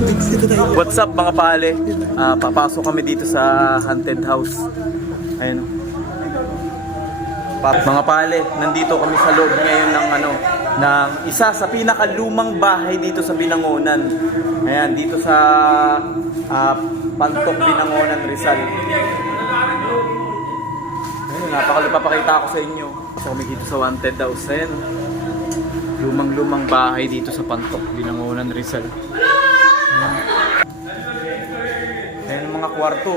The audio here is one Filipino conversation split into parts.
What's up mga pale? Ah, papasok kami dito sa haunted house. Ayun. Pa- mga pale, nandito kami sa loob ngayon ng ano, ng isa sa pinakalumang bahay dito sa Binangonan. Ayan, dito sa ah, Pantok Binangonan Rizal. Ayun, napakalupapakita ako sa inyo. So kami dito sa haunted house. Ayan. Lumang-lumang bahay dito sa Pantok Binangonan Rizal. Ayan ang mga kwarto.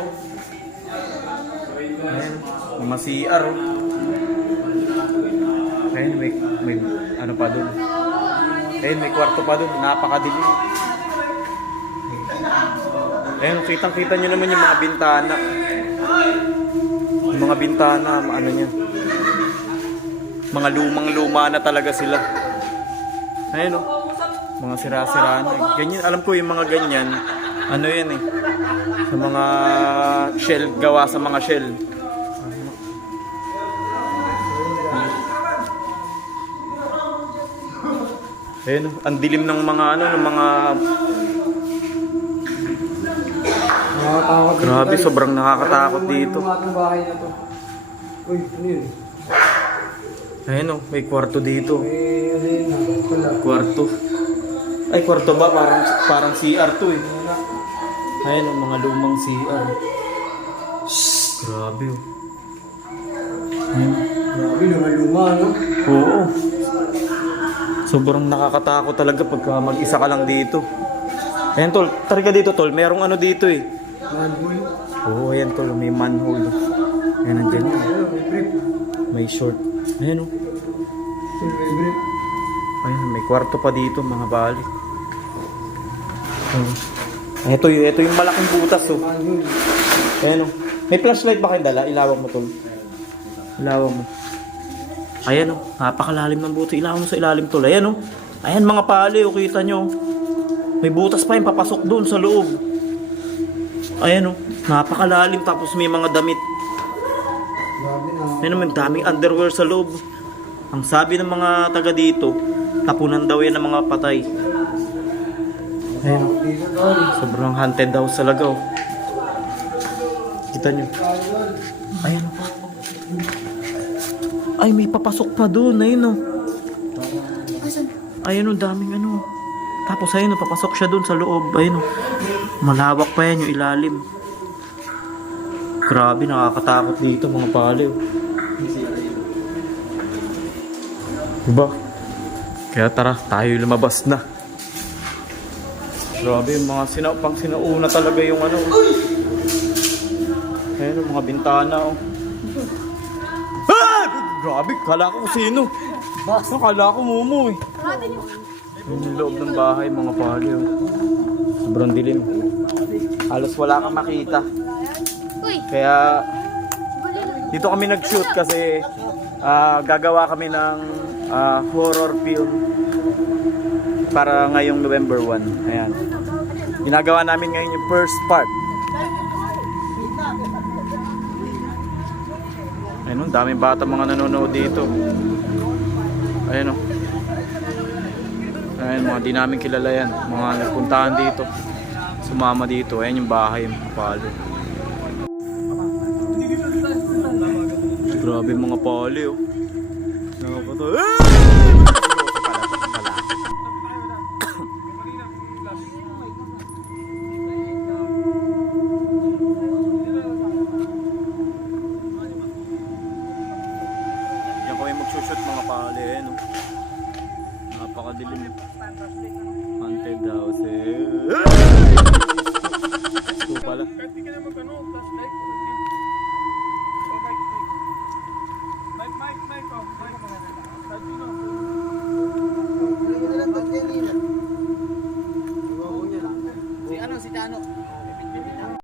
Ayan, mga CR. oh. Ayan, may, may ano pa doon. Ayan, may kwarto pa doon. Napakadilim. Ayan, kitang-kita nyo naman yung mga bintana. Yung mga bintana, ano niya. Mga lumang-luma na talaga sila. Ayan, oh. Mga sira-sira na. Ganyan, alam ko yung mga ganyan, ano yan eh. Sa mga shell, gawa sa mga shell. Ayun, ang dilim ng mga ano, ng mga Nakakatakot Grabe, sobrang nakakatakot dito. Uy, ano yun? Ayun oh, may kwarto dito. Ano ah. Kwarto. Ay, kwarto ba? Parang, parang CR to eh. Ayun oh, mga lumang CR. Shhh, grabe oh. Grabe, luma-luma, no? Oo. Sobrang nakakatakot talaga pagka mag-isa ka lang dito. Ayan tol, tari ka dito tol, merong ano dito eh. Manhole. Oo, ayan tol, may manhole. Ayan. Ano, may brief. May short. Ayan oh. Ayan, may kwarto pa dito mga bali. Oh. Ito, ito yung malaking butas oh. Ayan oh. May flashlight ba kayong dala? Ilawag mo tol. Ilawag mo. Ayan oh. Napakalalim ng buto. Ilawag mo sa ilalim tol. Ayan oh. Ayan mga pali oh. Kita nyo. May butas pa yung papasok doon sa loob. Ayan oh. Napakalalim tapos may mga damit. Ayan oh, may daming underwear sa loob. Ang sabi ng mga taga dito, tapunan daw yan ng mga patay. Tol. Sobrang haunted house talaga oh. Kita nyo. Ayan oh. Ay, may papasok pa doon. Ayun oh. Ayun oh, daming ano. Tapos ayun oh, papasok siya doon sa loob. Ayun oh. Malawak pa yan yung ilalim. Grabe, nakakatakot dito mga pali oh. Diba? Kaya tara, tayo lumabas na. Grabe, yung mga sina pang sinauna talaga yung ano. Ayun, yung mga bintana, oh. Ah! Grabe, kala ko sino. Basta kala ko mumu eh. Yun yung loob ng bahay, mga pali, oh. Sobrang dilim. Halos wala kang makita. Uy, Kaya dito kami nag-shoot kasi ah, gagawa kami ng ah, horror film para ngayong November 1. Ayan. Ginagawa namin ngayon yung first part. Ayun, daming bata mga nanonood dito. Ayun oh. Ayun, mga di namin kilala yan. Mga nagpuntahan dito. Sumama dito. Ayun yung bahay, palo. Grabe mga pali oh. Nakapata. Ah! Yan kami magsushoot mga pali eh, no? Napakadilim. Haunted house eh. verano.